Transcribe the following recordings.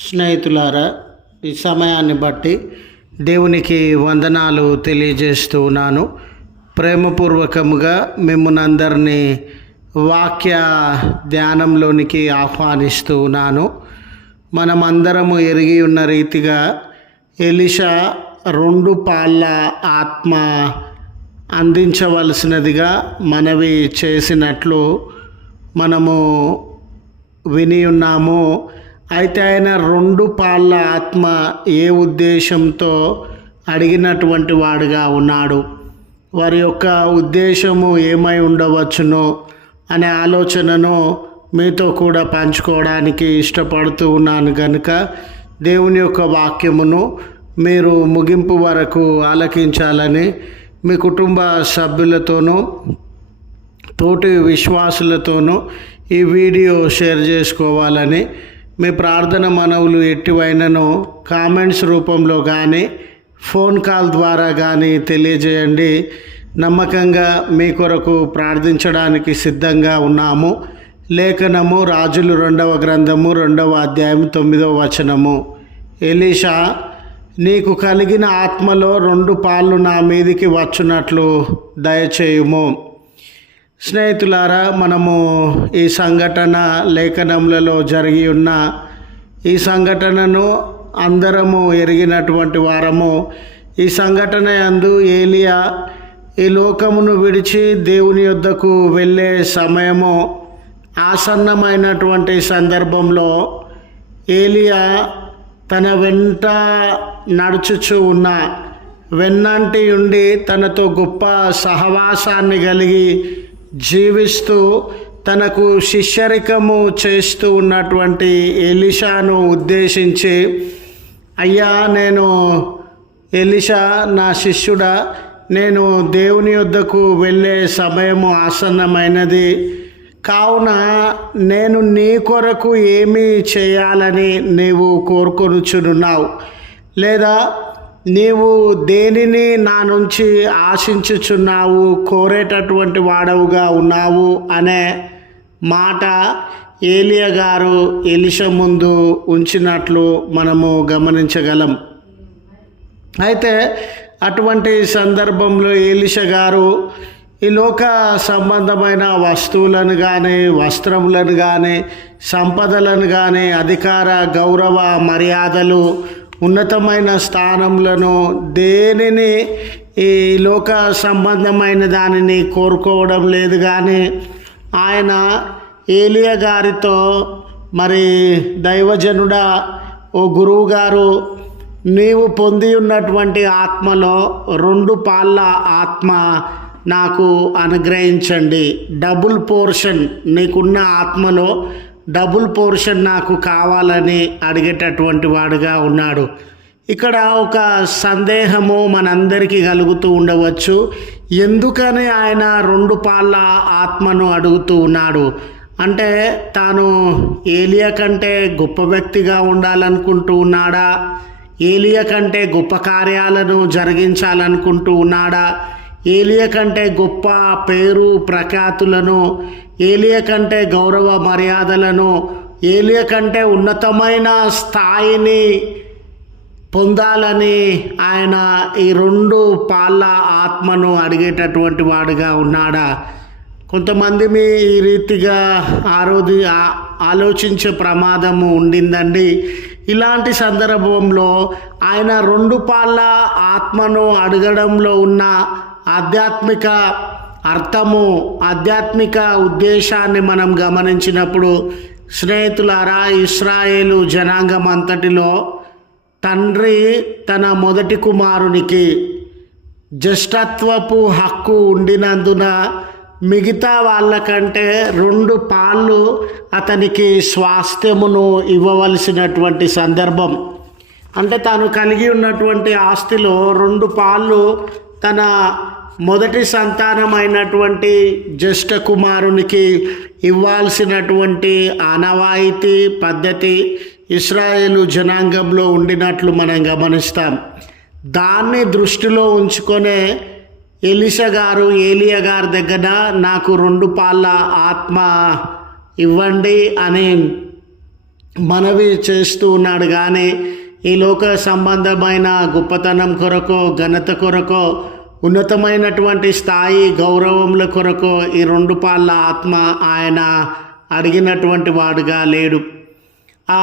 స్నేహితులారా ఈ సమయాన్ని బట్టి దేవునికి వందనాలు తెలియజేస్తూ ఉన్నాను. ప్రేమపూర్వకముగా మిమ్మల్ని అందరినీ వాక్య ధ్యానంలోనికి ఆహ్వానిస్తూ ఉన్నాను. మనమందరము ఎరిగి ఉన్న రీతిగా ఎలిషా రెండు పాళ్ళ ఆత్మ అందించవలసినదిగా మనవి చేసినట్లు మనము విని ఉన్నాము. అయితే ఆయన రెండు పాళ్ళ ఆత్మ ఏ ఉద్దేశంతో అడిగినటువంటి వాడుగా ఉన్నాడు. వారి యొక్క ఉద్దేశము ఏమై ఉండవచ్చునో అనే ఆలోచనను మీతో కూడా పంచుకోవడానికి ఇష్టపడుతూ ఉన్నాను కనుక దేవుని యొక్క వాక్యమును మీరు ముగింపు వరకు ఆలకించాలని మీ కుటుంబ సభ్యులతోనూ తోటి విశ్వాసులతోనూ ఈ వీడియో షేర్ చేసుకోవాలని మీ ప్రార్థన మనవులు ఎట్టివైనను కామెంట్స్ రూపంలో కానీ ఫోన్ కాల్ ద్వారా కానీ తెలియజేయండి. నమ్మకంగా మీ కొరకు ప్రార్థించడానికి సిద్ధంగా ఉన్నాము. లేఖనము రాజులు రెండవ గ్రంథము రెండవ అధ్యాయం తొమ్మిదవ వచనము. ఎలీషా నీకు కలిగిన ఆత్మలో రెండు పాళ్ళు నా మీదికి వచ్చునట్లు దయచేయుము. స్నేహితులారా మనము ఈ సంఘటన లేఖనములలో జరిగి ఉన్న ఈ సంఘటనను అందరము ఎరిగినటువంటి వారము. ఈ సంఘటన అందు ఏలియా ఈ లోకమును విడిచి దేవుని యొద్దకు వెళ్ళే సమయము ఆసన్నమైనటువంటి సందర్భంలో ఏలియా తన వెంట నడుచుచు ఉన్న వెన్నంటి ఉండి తనతో గొప్ప సహవాసాన్ని కలిగి జీవిస్తూ తనకు శిష్యరికము చేస్తూ ఉన్నటువంటి ఎలిషాను ఉద్దేశించి అయ్యా నేను ఎలిషా నా శిష్యుడా నేను దేవుని యొద్దకు వెళ్ళే సమయము ఆసన్నమైనది. కావున నేను నీ కొరకు ఏమి చేయాలని నీవు కోరుకొనుచున్నావు. లేదా నీవు దేనిని నా నుంచి ఆశించుచున్నావు కోరేటటువంటి వాడవుగా ఉన్నావు అనే మాట ఏలియా గారు ఎలిష ముందు ఉంచినట్లు మనము గమనించగలం. అయితే అటువంటి సందర్భంలో ఏలిష గారు ఈ లోక సంబంధమైన వస్తువులను కానీ వస్త్రములను కానీ సంపదలను కానీ అధికార గౌరవ మర్యాదలు ఉన్నతమైన స్థానములను దేనిని ఈ లోక సంబంధమైన దానిని కోరుకోవడం లేదు కానీ ఆయన ఏలియా గారితో మరి దైవజనుడా ఓ గురువు గారు నీవు పొంది ఉన్నటువంటి ఆత్మలో రెండు పాళ్ళ ఆత్మ నాకు అనుగ్రహించండి. డబుల్ పోర్షన్ నీకున్న ఆత్మలో డబుల్ పోర్షన్ నాకు కావాలని అడిగేటటువంటి వాడుగా ఉన్నాడు. ఇక్కడ ఒక సందేహము మనందరికీ కలుగుతూ ఉండవచ్చు. ఎందుకని ఆయన రెండు పాళ్ళ ఆత్మను అడుగుతూ ఉన్నాడు? అంటే తాను ఏలియా కంటే గొప్ప వ్యక్తిగా ఉండాలనుకుంటూ ఉన్నాడా? ఏలియా కంటే గొప్ప కార్యాలను జరిగించాలనుకుంటూ ఉన్నాడా? ఏలియ కంటే గొప్ప పేరు ప్రఖ్యాతులను ఏలియ కంటే గౌరవ మర్యాదలను ఏలియ కంటే ఉన్నతమైన స్థాయిని పొందాలని ఆయన ఈ రెండు పాళ్ళ ఆత్మను అడిగేటటువంటి వాడుగా ఉన్నాడా? కొంతమంది మీ ఈ రీతిగా ఆరోది ఆలోచించే ప్రమాదము ఉండిందండి. ఇలాంటి సందర్భంలో ఆయన రెండు పాళ్ళ ఆత్మను అడగడంలో ఉన్న ఆధ్యాత్మిక అర్థము ఆధ్యాత్మిక ఉద్దేశాన్ని మనం గమనించినప్పుడు స్నేహితులారా ఇస్రాయేలు జనాంగం అంతటిలో తండ్రి తన మొదటి కుమారునికి జ్యేష్ఠత్వపు హక్కు ఉండినందున మిగతా వాళ్ళకంటే రెండు పాళ్ళు అతనికి స్వాస్థ్యమును ఇవ్వవలసినటువంటి సందర్భం. అంటే తాను కలిగి ఉన్నటువంటి ఆస్తిలో రెండు పాళ్ళు తన మొదటి సంతానమైనటువంటి జ్యేష్ఠ కుమారునికి ఇవ్వాల్సినటువంటి ఆనవాయితీ పద్ధతి ఇస్రాయేలు జనాంగంలో ఉండినట్లు మనం గమనిస్తాం. దాన్ని దృష్టిలో ఉంచుకొనే ఎలిస గారు ఏలియ గారి దగ్గర నాకు రెండు పాళ్ళ ఆత్మ ఇవ్వండి అని మనవి చేస్తూ ఉన్నాడు. కానీ ఈ లోక సంబంధమైన గొప్పతనం కొరకో ఘనత కొరకో ఉన్నతమైనటువంటి స్థాయి గౌరవముల కొరకు ఈ రెండు పాళ్ళ ఆత్మ ఆయన అడిగినటువంటి వాడుగా లేడు. ఆ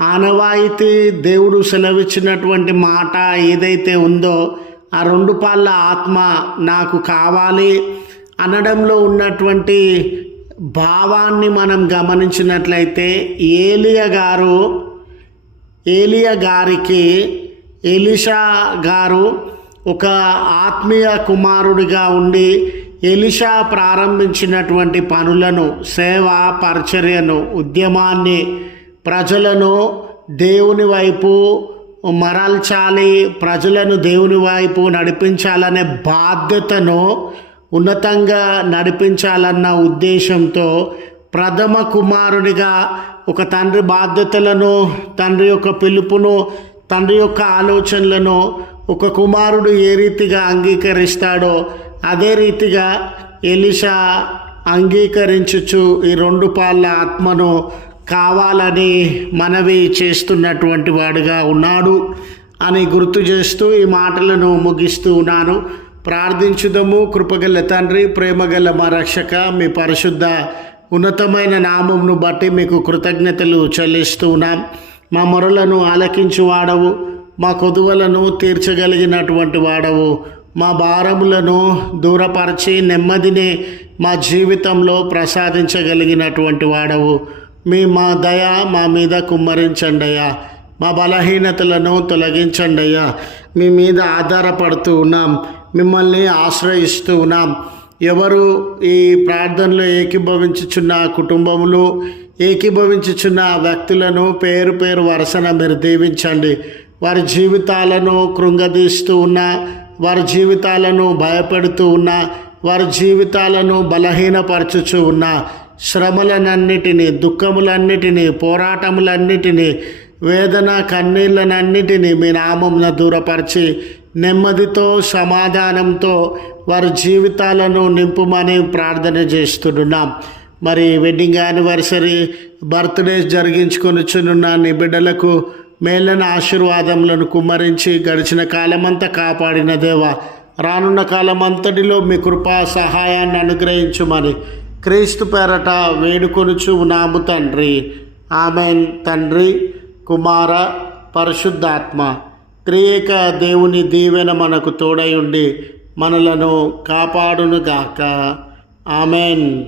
ఆనవాయితీ దేవుడు సెలవిచ్చినటువంటి మాట ఏదైతే ఉందో ఆ రెండు పాళ్ళ ఆత్మ నాకు కావాలి అనడంలో ఉన్నటువంటి భావాన్ని మనం గమనించినట్లయితే ఏలియ గారు ఏలియా గారికి ఎలిషా గారు ఒక ఆత్మీయ కుమారుడిగా ఉండి ఎలిషా ప్రారంభించినటువంటి పనులను సేవ పరిచర్యను ఉద్యమాన్ని ప్రజలను దేవుని వైపు మరల్చాలి ప్రజలను దేవుని వైపు నడిపించాలనే బాధ్యతను ఉన్నతంగా నడిపించాలన్న ఉద్దేశంతో ప్రథమ కుమారుడిగా ఒక తండ్రి బాధ్యతలను తండ్రి యొక్క పిలుపును తండ్రి యొక్క ఆలోచనలను ఒక కుమారుడు ఏ రీతిగా అంగీకరిస్తాడో అదే రీతిగా ఎలిషా అంగీకరించుచు ఈ రెండు పాళ్ళ ఆత్మను కావాలని మనవి చేస్తున్నటువంటి వాడుగా ఉన్నాడు అని గుర్తు చేస్తూ ఈ మాటలను ముగిస్తూ ఉన్నాను. ప్రార్థించుదము. కృపగల తండ్రి ప్రేమగల మా రక్షక మీ పరిశుద్ధ ఉన్నతమైన నామంను బట్టి మీకు కృతజ్ఞతలు చెల్లిస్తూ ఉన్నాం. మా మొరలను ఆలకించి వాడవు మా కొదువలను తీర్చగలిగినటువంటి వాడవు. మా భారములను దూరపరిచి నెమ్మదిని మా జీవితంలో ప్రసాదించగలిగినటువంటి వాడవు. మీ మా దయ మా మీద కుమ్మరించండి అయ్యా మా బలహీనతలను తొలగించండి అయ్యా మీ మీద ఆధారపడుతూ ఉన్నాం. మిమ్మల్ని ఆశ్రయిస్తూ ఉన్నాం. ఎవరు ఈ ప్రార్థనలో ఏకీభవించుచున్న కుటుంబములు ఏకీభవించుచున్న వ్యక్తులను పేరు పేరు వరుసన మీరు దీవించండి. వారి జీవితాలను కృంగదీస్తూ ఉన్న వారి జీవితాలను భయపెడుతూ ఉన్న వారి జీవితాలను బలహీనపరచుచూ ఉన్న శ్రమలనన్నిటినీ దుఃఖములన్నిటినీ పోరాటములన్నిటినీ వేదన కన్నీళ్ళనన్నిటినీ మీ నామంన దూరపరిచి నెమ్మదితో సమాధానంతో వారి జీవితాలను నింపుమని ప్రార్థన చేస్తున్నాం. మరి వెడ్డింగ్ యానివర్సరీ బర్త్డేస్ జరిగించుకొనిచున్న నీ బిడ్డలకు మేలైన ఆశీర్వాదములను కుమ్మరించి గడిచిన కాలమంతా కాపాడిన దేవ రానున్న కాలమంతటిలో మీ కృపా సహాయాన్ని అనుగ్రహించుమని క్రీస్తు పేరట వేడుకొనుచు నాము తండ్రి. ఆమెన్. తండ్రి కుమార పరిశుద్ధాత్మ త్రియేక దేవుని దీవెన మనకు తోడై ఉండి మనలను కాపాడునుగాక. ఆమెన్.